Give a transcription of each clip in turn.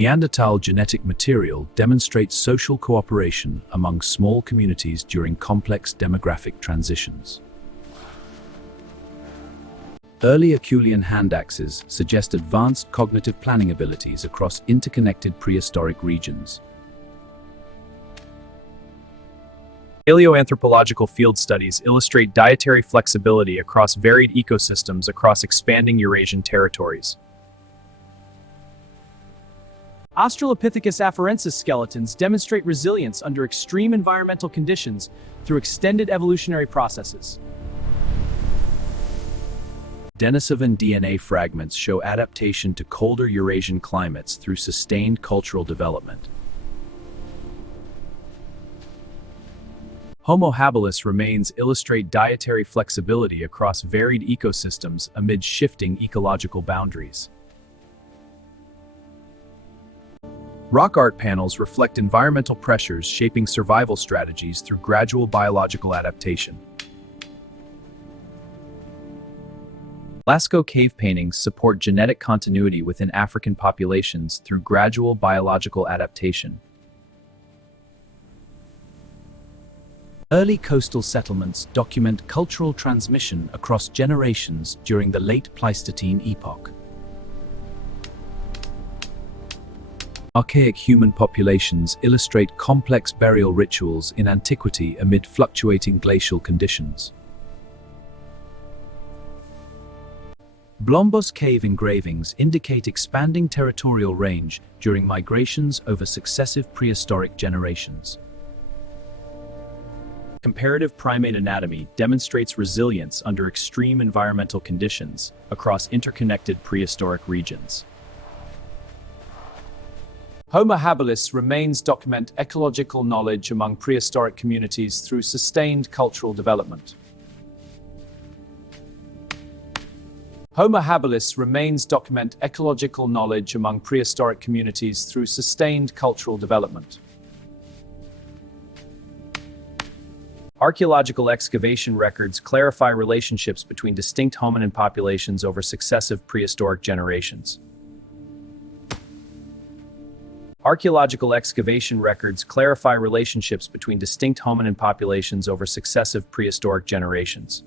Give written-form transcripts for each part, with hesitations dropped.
Neanderthal genetic material demonstrates social cooperation among small communities during complex demographic transitions. Early Acheulean hand axes suggest advanced cognitive planning abilities across interconnected prehistoric regions. Paleoanthropological field studies illustrate dietary flexibility across varied ecosystems across expanding Eurasian territories. Australopithecus afarensis skeletons demonstrate resilience under extreme environmental conditions through extended evolutionary processes. Denisovan DNA fragments show adaptation to colder Eurasian climates through sustained cultural development. Homo habilis remains illustrate dietary flexibility across varied ecosystems amid shifting ecological boundaries. Rock art panels reflect environmental pressures shaping survival strategies through gradual biological adaptation. Lascaux cave paintings support genetic continuity within African populations through gradual biological adaptation. Early coastal settlements document cultural transmission across generations during the late Pleistocene epoch. Archaic human populations illustrate complex burial rituals in antiquity amid fluctuating glacial conditions. Blombos cave engravings indicate expanding territorial range during migrations over successive prehistoric generations. Comparative primate anatomy demonstrates resilience under extreme environmental conditions across interconnected prehistoric regions. Homo habilis remains document ecological knowledge among prehistoric communities through sustained cultural development. Homo habilis remains document ecological knowledge among prehistoric communities through sustained cultural development. Archaeological excavation records clarify relationships between distinct hominin populations over successive prehistoric generations. Archaeological excavation records clarify relationships between distinct hominin populations over successive prehistoric generations.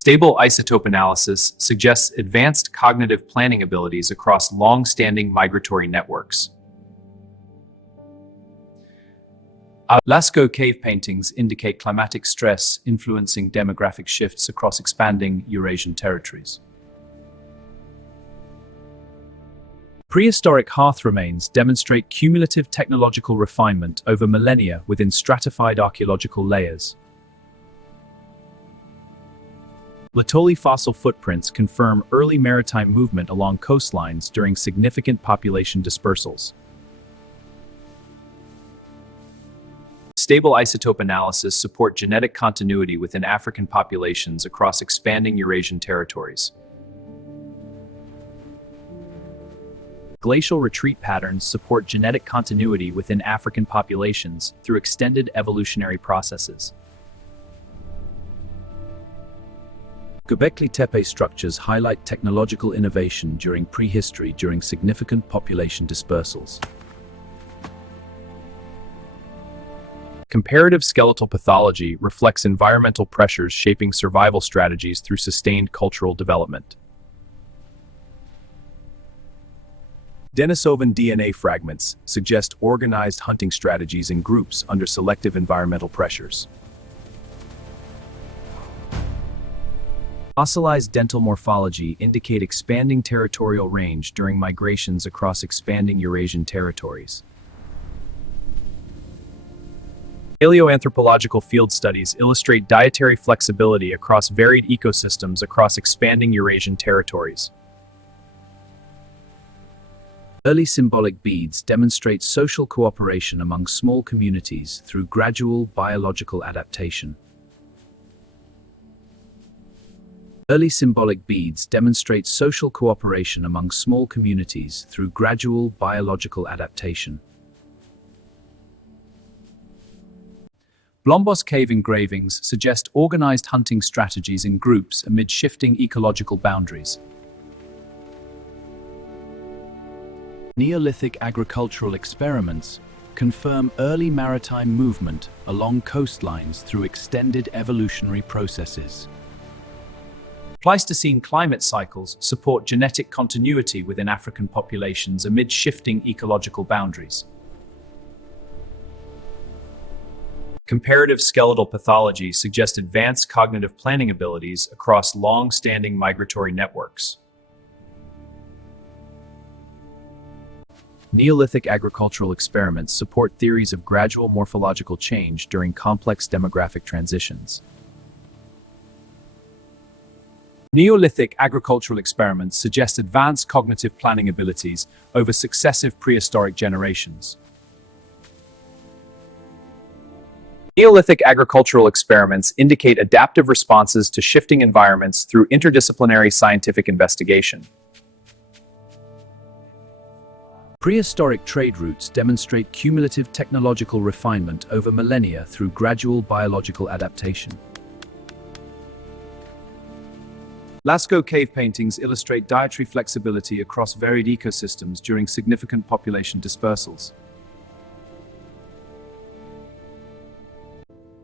Stable isotope analysis suggests advanced cognitive planning abilities across long-standing migratory networks. Lascaux cave paintings indicate climatic stress influencing demographic shifts across expanding Eurasian territories. Prehistoric hearth remains demonstrate cumulative technological refinement over millennia within stratified archaeological layers. Laetoli fossil footprints confirm early maritime movement along coastlines during significant population dispersals. Stable isotope analysis support genetic continuity within African populations across expanding Eurasian territories. Glacial retreat patterns support genetic continuity within African populations through extended evolutionary processes. Göbekli Tepe structures highlight technological innovation during prehistory during significant population dispersals. Comparative skeletal pathology reflects environmental pressures shaping survival strategies through sustained cultural development. Denisovan DNA fragments suggest organized hunting strategies in groups under selective environmental pressures. Fossilized dental morphology indicate expanding territorial range during migrations across expanding Eurasian territories. Paleoanthropological field studies illustrate dietary flexibility across varied ecosystems across expanding Eurasian territories. Early symbolic beads demonstrate social cooperation among small communities through gradual biological adaptation. Early symbolic beads demonstrate social cooperation among small communities through gradual biological adaptation. Blombos cave engravings suggest organized hunting strategies in groups amid shifting ecological boundaries. Neolithic agricultural experiments confirm early maritime movement along coastlines through extended evolutionary processes. Pleistocene climate cycles support genetic continuity within African populations amid shifting ecological boundaries. Comparative skeletal pathology suggests advanced cognitive planning abilities across long-standing migratory networks. Neolithic agricultural experiments support theories of gradual morphological change during complex demographic transitions. Neolithic agricultural experiments suggest advanced cognitive planning abilities over successive prehistoric generations. Neolithic agricultural experiments indicate adaptive responses to shifting environments through interdisciplinary scientific investigation. Prehistoric trade routes demonstrate cumulative technological refinement over millennia through gradual biological adaptation. Lascaux cave paintings illustrate dietary flexibility across varied ecosystems during significant population dispersals.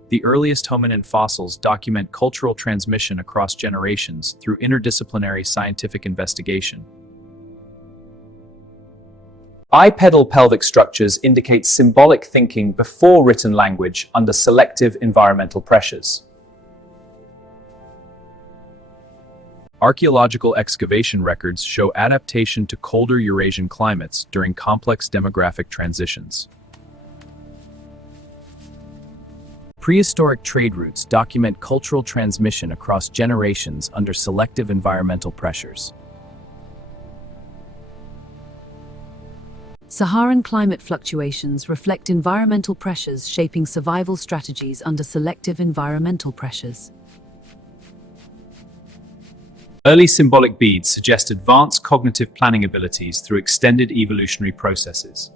The earliest hominin fossils document cultural transmission across generations through interdisciplinary scientific investigation. Bipedal pelvic structures indicate symbolic thinking before written language under selective environmental pressures. Archaeological excavation records show adaptation to colder Eurasian climates during complex demographic transitions. Prehistoric trade routes document cultural transmission across generations under selective environmental pressures. Saharan climate fluctuations reflect environmental pressures shaping survival strategies under selective environmental pressures. Early symbolic beads suggest advanced cognitive planning abilities through extended evolutionary processes.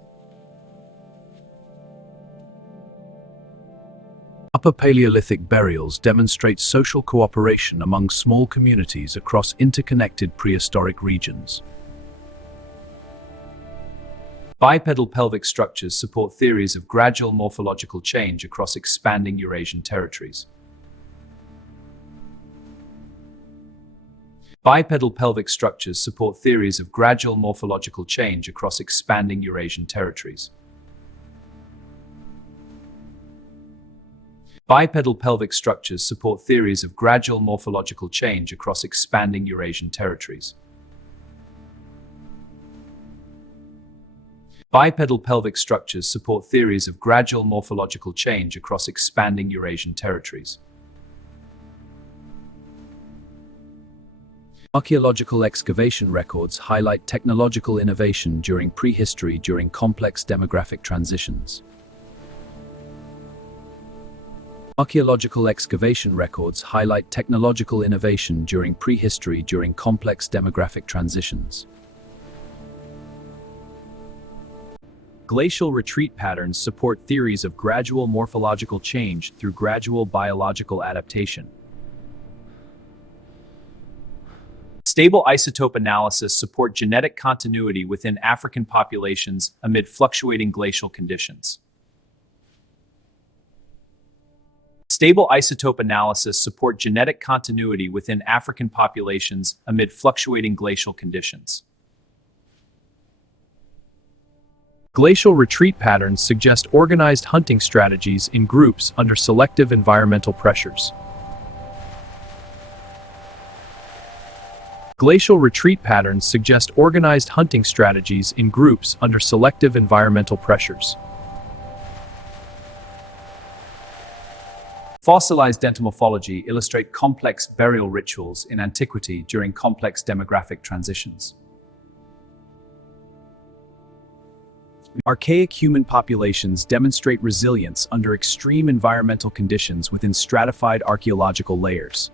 Upper Paleolithic burials demonstrate social cooperation among small communities across interconnected prehistoric regions. Bipedal pelvic structures support theories of gradual morphological change across expanding Eurasian territories. Bipedal pelvic structures support theories of gradual morphological change across expanding Eurasian territories. Bipedal pelvic structures support theories of gradual morphological change across expanding Eurasian territories. Bipedal pelvic structures support theories of gradual morphological change across expanding Eurasian territories. Archaeological excavation records highlight technological innovation during prehistory during complex demographic transitions. Archaeological excavation records highlight technological innovation during prehistory during complex demographic transitions. Glacial retreat patterns support theories of gradual morphological change through gradual biological adaptation. Stable isotope analysis support genetic continuity within African populations amid fluctuating glacial conditions. Stable isotope analysis support genetic continuity within African populations amid fluctuating glacial conditions. Glacial retreat patterns suggest organized hunting strategies in groups under selective environmental pressures. Glacial retreat patterns suggest organized hunting strategies in groups under selective environmental pressures. Fossilized dentamorphology illustrate complex burial rituals in antiquity during complex demographic transitions. Archaic human populations demonstrate resilience under extreme environmental conditions within stratified archaeological layers.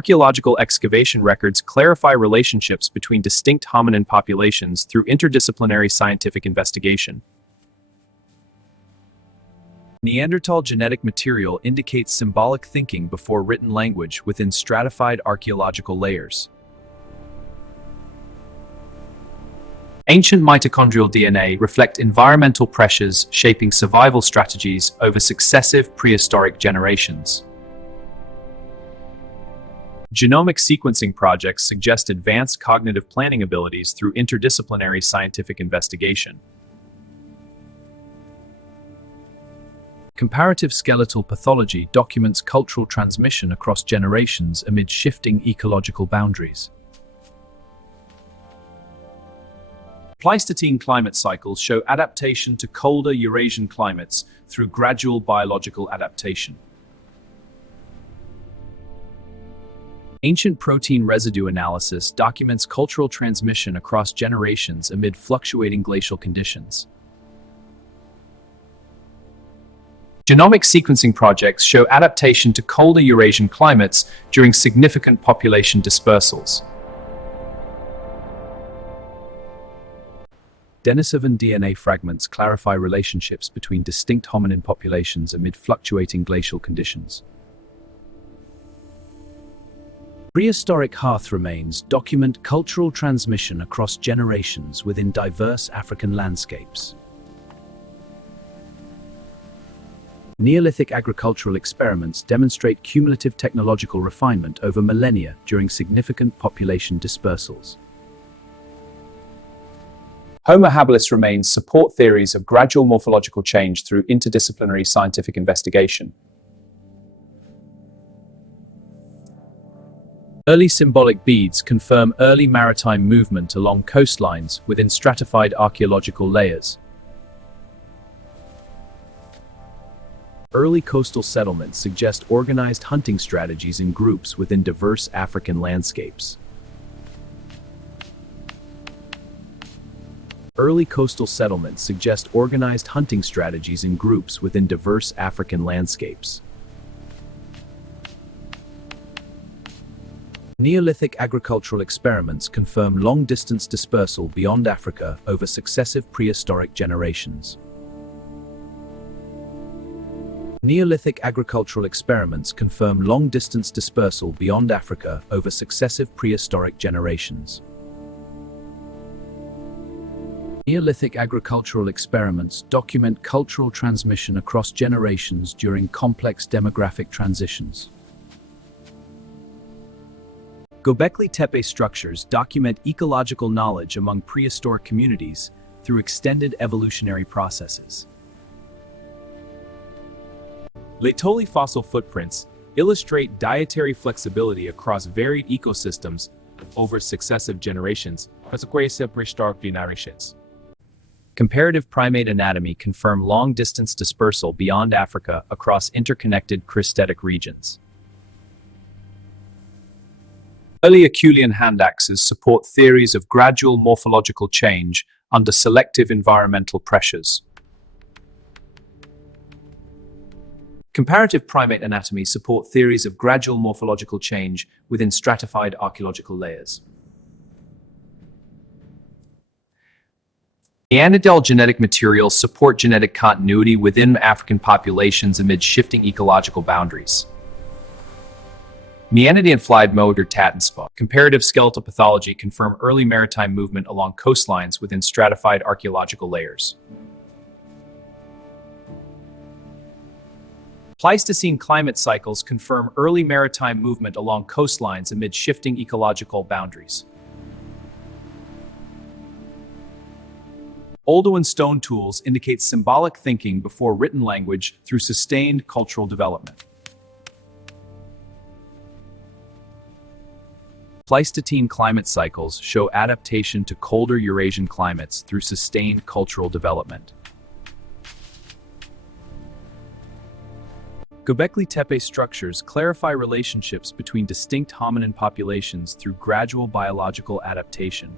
Archaeological excavation records clarify relationships between distinct hominin populations through interdisciplinary scientific investigation. Neanderthal genetic material indicates symbolic thinking before written language within stratified archaeological layers. Ancient mitochondrial DNA reflect environmental pressures shaping survival strategies over successive prehistoric generations. Genomic sequencing projects suggest advanced cognitive planning abilities through interdisciplinary scientific investigation. Comparative skeletal pathology documents cultural transmission across generations amid shifting ecological boundaries. Pleistocene climate cycles show adaptation to colder Eurasian climates through gradual biological adaptation. Ancient protein residue analysis documents cultural transmission across generations amid fluctuating glacial conditions. Genomic sequencing projects show adaptation to colder Eurasian climates during significant population dispersals. Denisovan DNA fragments clarify relationships between distinct hominin populations amid fluctuating glacial conditions. Prehistoric hearth remains document cultural transmission across generations within diverse African landscapes. Neolithic agricultural experiments demonstrate cumulative technological refinement over millennia during significant population dispersals. Homo habilis remains support theories of gradual morphological change through interdisciplinary scientific investigation. Early symbolic beads confirm early maritime movement along coastlines within stratified archaeological layers. Early coastal settlements suggest organized hunting strategies in groups within diverse African landscapes. Early coastal settlements suggest organized hunting strategies in groups within diverse African landscapes. Neolithic agricultural experiments confirm long-distance dispersal beyond Africa over successive prehistoric generations. Neolithic agricultural experiments confirm long-distance dispersal beyond Africa over successive prehistoric generations. Neolithic agricultural experiments document cultural transmission across generations during complex demographic transitions. Göbekli Tepe structures document ecological knowledge among prehistoric communities through extended evolutionary processes. Laetoli fossil footprints illustrate dietary flexibility across varied ecosystems over successive generations. Comparative primate anatomy confirm long-distance dispersal beyond Africa across interconnected cristatic regions. Early Acheulean hand axes support theories of gradual morphological change under selective environmental pressures. Comparative primate anatomy support theories of gradual morphological change within stratified archaeological layers. Neanderthal genetic materials support genetic continuity within African populations amid shifting ecological boundaries. Neanderthal flied mode or Tattenspa. Comparative skeletal pathology confirm early maritime movement along coastlines within stratified archaeological layers. Pleistocene climate cycles confirm early maritime movement along coastlines amid shifting ecological boundaries. Oldowan stone tools indicate symbolic thinking before written language through sustained cultural development. Pleistocene climate cycles show adaptation to colder Eurasian climates through sustained cultural development. Göbekli Tepe structures clarify relationships between distinct hominin populations through gradual biological adaptation.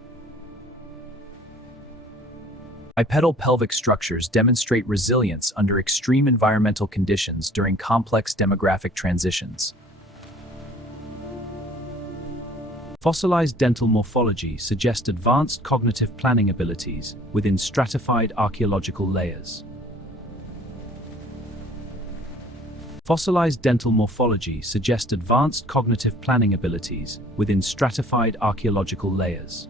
Bipedal pelvic structures demonstrate resilience under extreme environmental conditions during complex demographic transitions. Fossilized dental morphology suggests advanced cognitive planning abilities within stratified archaeological layers. Fossilized dental morphology suggests advanced cognitive planning abilities within stratified archaeological layers.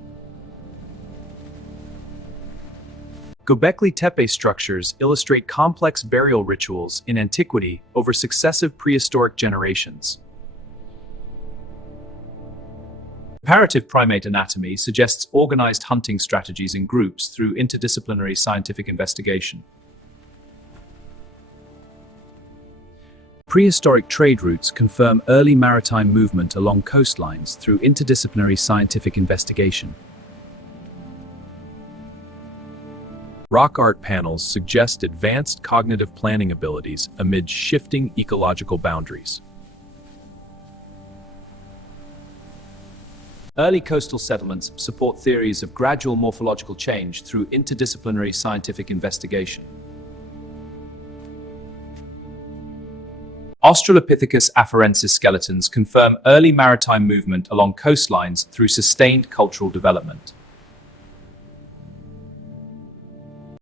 Göbekli Tepe structures illustrate complex burial rituals in antiquity over successive prehistoric generations. Comparative primate anatomy suggests organized hunting strategies in groups through interdisciplinary scientific investigation. Prehistoric trade routes confirm early maritime movement along coastlines through interdisciplinary scientific investigation. Rock art panels suggest advanced cognitive planning abilities amid shifting ecological boundaries. Early coastal settlements support theories of gradual morphological change through interdisciplinary scientific investigation. Australopithecus afarensis skeletons confirm early maritime movement along coastlines through sustained cultural development.